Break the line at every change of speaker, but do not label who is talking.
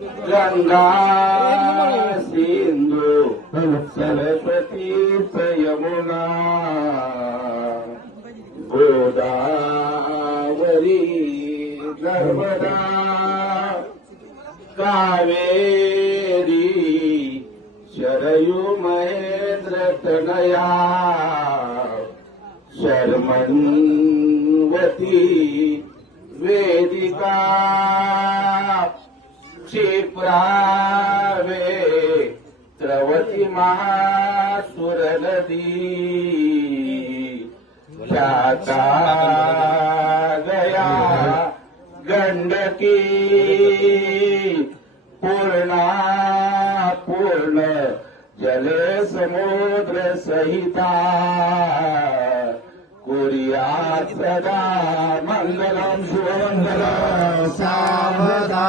गंगा सिंधू सरस्वती यमुना गोदावरी नर्मदा कावेरी शरयू महेंद्र तनया शर्मन्वती वेदिका क्षिप्रावे त्रवती महासुर नदी जाता गया गंडकी पूर्णा पूर्ण जले समुद्र सहिता कुर्यात सदा मंगलम सुमंगल
सावदा